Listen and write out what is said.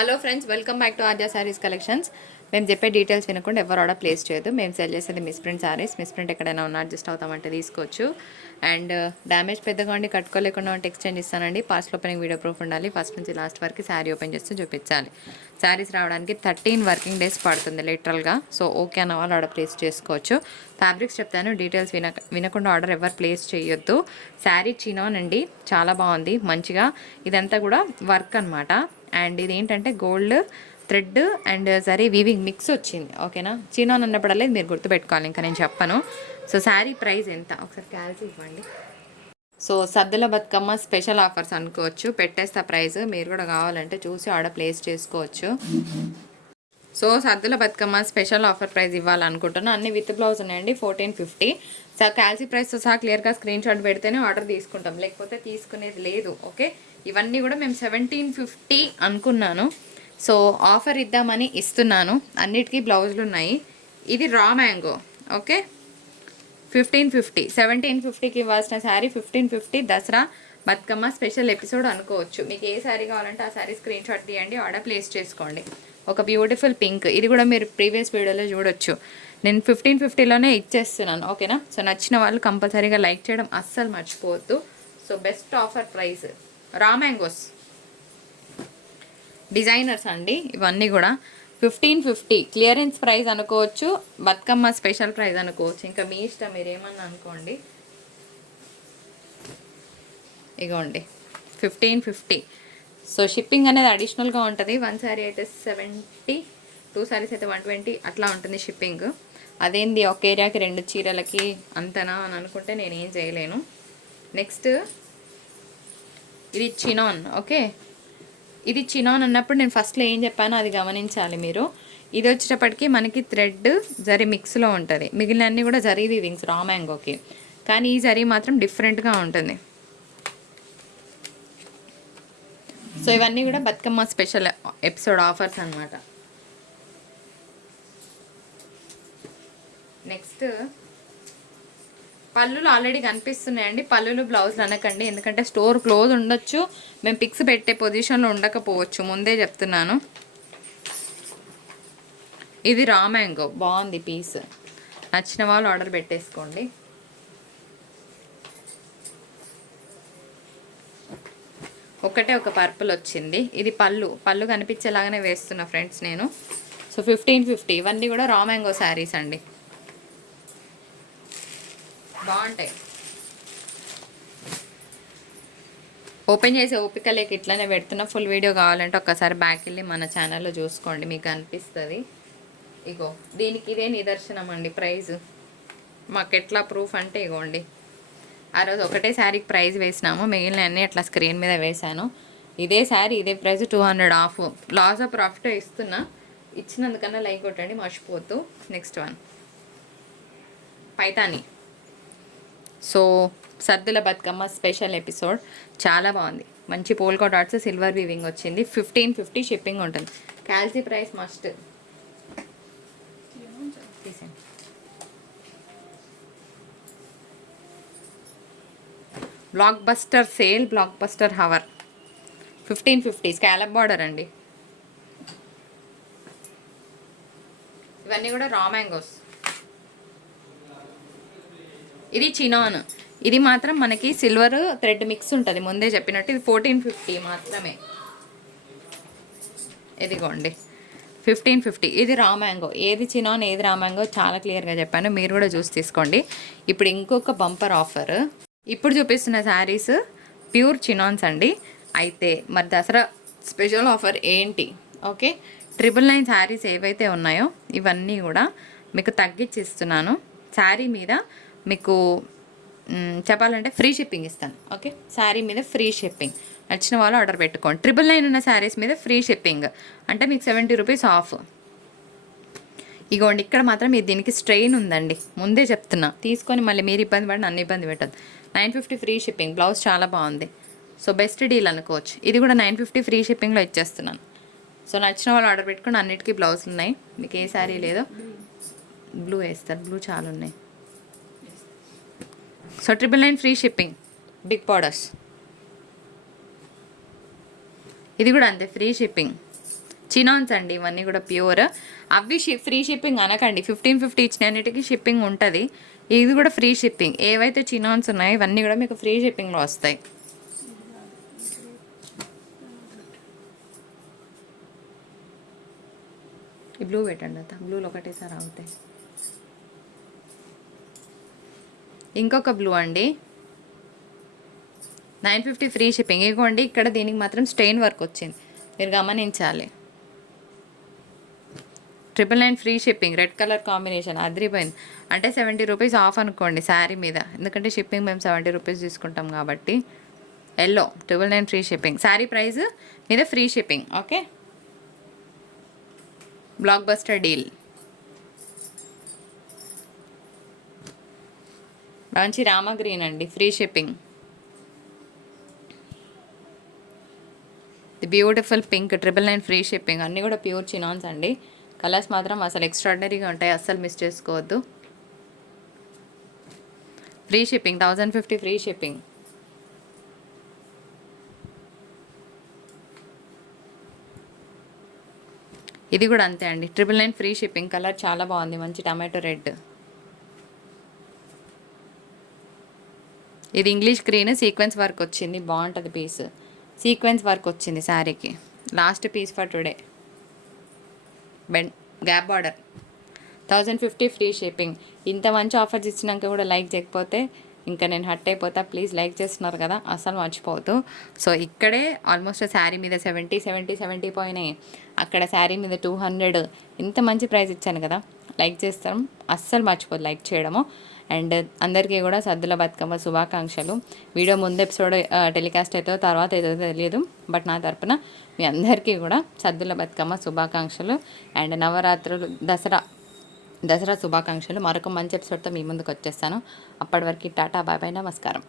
Hello friends, welcome back to Arja saris collections. మేము చెప్పే details వినకుండా ఎవరు ఆర్డర్ ప్లేస్ చేయొద్దు. మేము సెల్ చేసేది miss print saris. Miss print ఎక్కడైనా ఉన్నా అడ్జస్ట్ అవుతామంటే తీసుకోవచ్చు. అండ్ డ్యామేజ్ పెద్దగా ఉండి కట్టుకోలేకుండా ఉంటే ఎక్స్చేంజ్ ఇస్తానండి. పాస్ట్ ఓపెనింగ్ వీడియో ప్రూఫ్ ఉండాలి. ఫస్ట్ నుంచి లాస్ట్ వరకు శారీ ఓపెన్ చేస్తూ చూపించాలి. శారీస్ రావడానికి 13 వర్కింగ్ డేస్ పడుతుంది లిటరల్గా. సో ఓకే అన్న వాళ్ళు ఆర్డర్ ప్లేస్ చేసుకోవచ్చు. ఫ్యాబ్రిక్స్ చెప్తాను, డీటెయిల్స్ వినకుండా ఆర్డర్ ఎవరు ప్లేస్ చేయొద్దు. శారీ చినాన్ అండి, చాలా బాగుంది మంచిగా. ఇదంతా కూడా వర్క్ అనమాట. అండ్ ఇది ఏంటంటే గోల్డ్ థ్రెడ్ అండ్ సరే వీవింగ్ మిక్స్ వచ్చింది. ఓకేనా, చినాన్ అన్నప్పుడల్లా మీరు గుర్తుపెట్టుకోవాలి, ఇంకా నేను చెప్పను. సో శారీ ప్రైస్ ఎంత ఒకసారి క్యాల్సి ఇవ్వండి. So Saddula Bathukamma special offers అనుకోవచ్చు, పెట్టేస్తా ప్రైస్. మీరు కూడా కావాలంటే చూసి ఆర్డర్ ప్లేస్ చేసుకోవచ్చు. So Saddula Bathukamma special offer price ఇవ్వాలనుకుంటున్నాను. అన్ని విత్ బ్లౌజ్ ఉన్నాయండి. 1450. సో క్యాల్సీ ప్రైస్తో సహా క్లియర్గా స్క్రీన్ షాట్ పెడితేనే ఆర్డర్ తీసుకుంటాం, లేకపోతే తీసుకునేది లేదు. ఓకే, ఇవన్నీ కూడా మేము 1750 అనుకున్నాను. సో ఆఫర్ ఇద్దామని ఇస్తున్నాను. అన్నిటికీ బ్లౌజులు ఉన్నాయి. ఇది రా మ్యాంగో. ఓకే, 1550. 1750కి ఇవ్వాల్సిన శారీ 1550 దసరా బతుకమ్మ స్పెషల్ ఎపిసోడ్ అనుకోవచ్చు. మీకు ఏ శారీ కావాలంటే ఆ శారీ స్క్రీన్ షాట్ తీయండి, ఆర్డర్ ప్లేస్ చేసుకోండి. ఒక బ్యూటిఫుల్ పింక్, ఇది కూడా మీరు ప్రీవియస్ వీడియోలో చూడొచ్చు. నేను 1550లోనే ఇచ్చేస్తున్నాను. ఓకేనా, సో నచ్చిన వాళ్ళు కంపల్సరీగా లైక్ చేయడం అస్సలు మర్చిపోవద్దు. సో బెస్ట్ ఆఫర్ ప్రైస్ రా మ్యాంగోస్ డిజైనర్స్ అండి. ఇవన్నీ కూడా 1550 క్లియరెన్స్ ప్రైస్ అనుకోవచ్చు, బతుకమ్మ స్పెషల్ ప్రైస్ అనుకోవచ్చు, ఇంకా మీ ఇష్టం, మీరు ఏమన్నా అనుకోండి. ఇగోండి 1550. సో షిప్పింగ్ అనేది అడిషనల్గా ఉంటుంది. 1 శారీ అయితే 70, 2 శారీస్ అయితే 120 అట్లా ఉంటుంది షిప్పింగ్. అదేంది ఒక ఏరియాకి 2 చీరలకి అంతనా అని అనుకుంటే నేనేం చేయలేను. నెక్స్ట్ ఇది చినాన్. ఓకే, ఇది చినాన్ అన్నప్పుడు నేను ఫస్ట్లో ఏం చెప్పానో అది గమనించాలి మీరు. ఇది వచ్చేటప్పటికి మనకి థ్రెడ్ జరీ మిక్స్లో ఉంటుంది, మిగిలిన అన్నీ కూడా జరీ వీవింగ్స్ రా మ్యాంగోకి. కానీ ఈ జరీ మాత్రం డిఫరెంట్గా ఉంటుంది. సో ఇవన్నీ కూడా బతుకమ్మ స్పెషల్ ఎపిసోడ్ ఆఫర్స్ అనమాట. నెక్స్ట్ పళ్ళులు ఆల్రెడీ కనిపిస్తున్నాయండి. పళ్ళులు బ్లౌజులు అనకండి, ఎందుకంటే స్టోర్ క్లోజ్ ఉండొచ్చు, మేము పిక్స్ పెట్టే పొజిషన్లో ఉండకపోవచ్చు, ముందే చెప్తున్నాను. ఇది రా మ్యాంగో, బాగుంది పీస్. నచ్చిన వాళ్ళు ఆర్డర్ పెట్టేసుకోండి. ఒకటే ఒక పర్పుల్ వచ్చింది. ఇది పళ్ళు కనిపించేలాగానే వేస్తున్నా ఫ్రెండ్స్ నేను. సో 1550. ఇవన్నీ కూడా రా మ్యాంగో శారీస్ అండి, బాగుంటాయి. ఓపెన్ చేసి ఓపిక లేక ఇట్లానే పెడుతున్నా. ఫుల్ వీడియో కావాలంటే ఒక్కసారి బ్యాక్ వెళ్ళి మన ఛానల్లో చూసుకోండి, మీకు అనిపిస్తుంది. ఇగో దీనికి ఇదే నిదర్శనం అండి ప్రైజ్. మాకు ఎట్లా ప్రూఫ్ అంటే ఇగోండి, ఆ రోజు ఒకటే శారీకి ప్రైజ్ వేసినాము, మిగిలిన అన్నీ అట్లా స్క్రీన్ మీద వేసాను. ఇదే శారీ ఇదే price 200 off. Loss of profit ఇస్తున్నా, ఇచ్చినందుకన్నా లైక్ కొట్టండి మర్చిపోవద్దు. Next one Paithani. So Saddula Bathukamma special episode చాలా బాగుంది. మంచి పోల్కా డాట్స్ సిల్వర్ వీవింగ్ వచ్చింది. 1550 షిప్పింగ్ ఉంటుంది. క్యాల్సీ ప్రైస్ మస్ట్ తీసేయండి. Blockbuster sale, blockbuster hour 1550 scallop border అండి. ఇవన్నీ కూడా రా మ్యాంగోస్. ఇది చినాన్. ఇది మాత్రం మనకి సిల్వర్ థ్రెడ్ మిక్స్ ఉంటుంది, ముందే చెప్పినట్టు. ఇది 1450 మాత్రమే. ఇదిగోండి 1550. ఇది రా మ్యాంగో. ఏది చినాన్ ఏది రా మ్యాంగో చాలా క్లియర్గా చెప్పాను, మీరు కూడా చూసి తీసుకోండి. ఇప్పుడు ఇంకొక బంపర్ ఆఫర్. ఇప్పుడు చూపిస్తున్న శారీస్ ప్యూర్ చినాన్స్ అండి. అయితే మరి దసరా స్పెషల్ ఆఫర్ ఏంటి? ఓకే, 999 శారీస్ ఏవైతే ఉన్నాయో ఇవన్నీ కూడా మీకు తగ్గించి ఇస్తున్నాను. శారీ మీద మీకు చెప్పాలంటే ఫ్రీ షిప్పింగ్ ఇస్తాను. ఓకే, శారీ మీద ఫ్రీ షిప్పింగ్. నచ్చిన వాళ్ళు ఆర్డర్ పెట్టుకోండి. 999 ఉన్న శారీస్ మీద ఫ్రీ షిప్పింగ్ అంటే మీకు 70 రూపీస్ ఆఫ్. ఇగోండి ఇక్కడ మాత్రం మీరు దీనికి స్ట్రెయిన్ ఉందండి, ముందే చెప్తున్నా. తీసుకొని మళ్ళీ మీరు ఇబ్బంది పడి నన్ను ఇబ్బంది పెట్టద్దు. 950 ఫ్రీ షిప్పింగ్. బ్లౌజ్ చాలా బాగుంది. సో బెస్ట్ డీల్ అనుకోవచ్చు. ఇది కూడా 950 ఫ్రీ షిప్పింగ్లో ఇచ్చేస్తున్నాను. సో నచ్చిన వాళ్ళు ఆర్డర్ పెట్టుకుని అన్నిటికీ బ్లౌజులు ఉన్నాయి. మీకు ఏ శారీ లేదో బ్లూ వేస్తారు, బ్లూ చాలా ఉన్నాయి. So 999 free shipping, big borders. ఇది కూడా అంతే ఫ్రీ షిప్పింగ్. చినాన్స్ అండి ఇవన్నీ కూడా ప్యూర్. అవి ఫ్రీ షిప్పింగ్ అనకండి, 1550 ఇచ్చిన అన్నిటికీ షిప్పింగ్ ఉంటుంది. ఇది కూడా ఫ్రీ షిప్పింగ్. ఏవైతే చినాన్స్ ఉన్నాయో ఇవన్నీ కూడా మీకు ఫ్రీ షిప్పింగ్లో వస్తాయి. ఈ బ్లూ పెట్టండి అత్త, బ్లూలో ఒకటేసారి అవుతాయి. ఇంకొక బ్లూ అండి 950 ఫ్రీ షిప్పింగ్. ఇగోండి ఇక్కడ దీనికి మాత్రం స్టెయిన్ వర్క్ వచ్చింది, మీరు గమనించాలి. 999 free shipping, red colour combination అదిరిపోయింది. అంటే 70 రూపీస్ ఆఫ్ అనుకోండి శారీ మీద, ఎందుకంటే షిప్పింగ్ మేము 70 రూపీస్ తీసుకుంటాం కాబట్టి. Yellow 999 free shipping, sari price మీద free shipping. Okay, blockbuster deal. మంచి రామా గ్రీన్ అండి, free shipping. The beautiful pink 999 free shipping. అన్నీ కూడా ప్యూర్ చినాన్స్ అండి. కలర్స్ మాత్రం అసలు ఎక్స్ట్రాడినరీగా ఉంటాయి, అస్సలు మిస్ చేసుకోవద్దు. Free shipping 1050 free shipping. ఇది కూడా అంతే అండి, 999 ఫ్రీ షిప్పింగ్. కలర్ చాలా బాగుంది, మంచి టమాటో రెడ్. ఇది ఇంగ్లీష్ గ్రీన్, సీక్వెన్స్ వర్క్ వచ్చింది, బాగుంటుంది పీస్. సీక్వెన్స్ వర్క్ వచ్చింది శారీకి. Last piece for today. Gap border 1050 free shipping. ఇంత మంచి ఆఫర్స్ ఇచ్చినాక కూడా లైక్ చేయకపోతే ఇంకా నేను హట్ అయిపోతా. ప్లీజ్ లైక్ చేస్తున్నారు కదా, అసలు మర్చిపోవద్దు. సో ఇక్కడే ఆల్మోస్ట్ శారీ మీద 70 పోయినాయి, అక్కడ శారీ మీద 200. ఇంత మంచి ప్రైస్ ఇచ్చాను కదా, లైక్ చేస్తాం, అస్సలు మర్చిపోదు లైక్ చేయడము. అండ్ అందరికీ కూడా సద్దుల బతుకమ్మ శుభాకాంక్షలు. వీడియో ముందు ఎపిసోడ్ టెలికాస్ట్ అవుతుందో తర్వాత ఏదో తెలియదు, బట్ నా తరపున మీ అందరికీ కూడా సద్దుల బతుకమ్మ శుభాకాంక్షలు అండ్ నవరాత్రులు దసరా శుభాకాంక్షలు. మరొక మంచి ఎపిసోడ్తో మీ ముందుకు వచ్చేస్తాను. అప్పటి వరకు టాటా, బాయ్ బాయ్, నమస్కారం.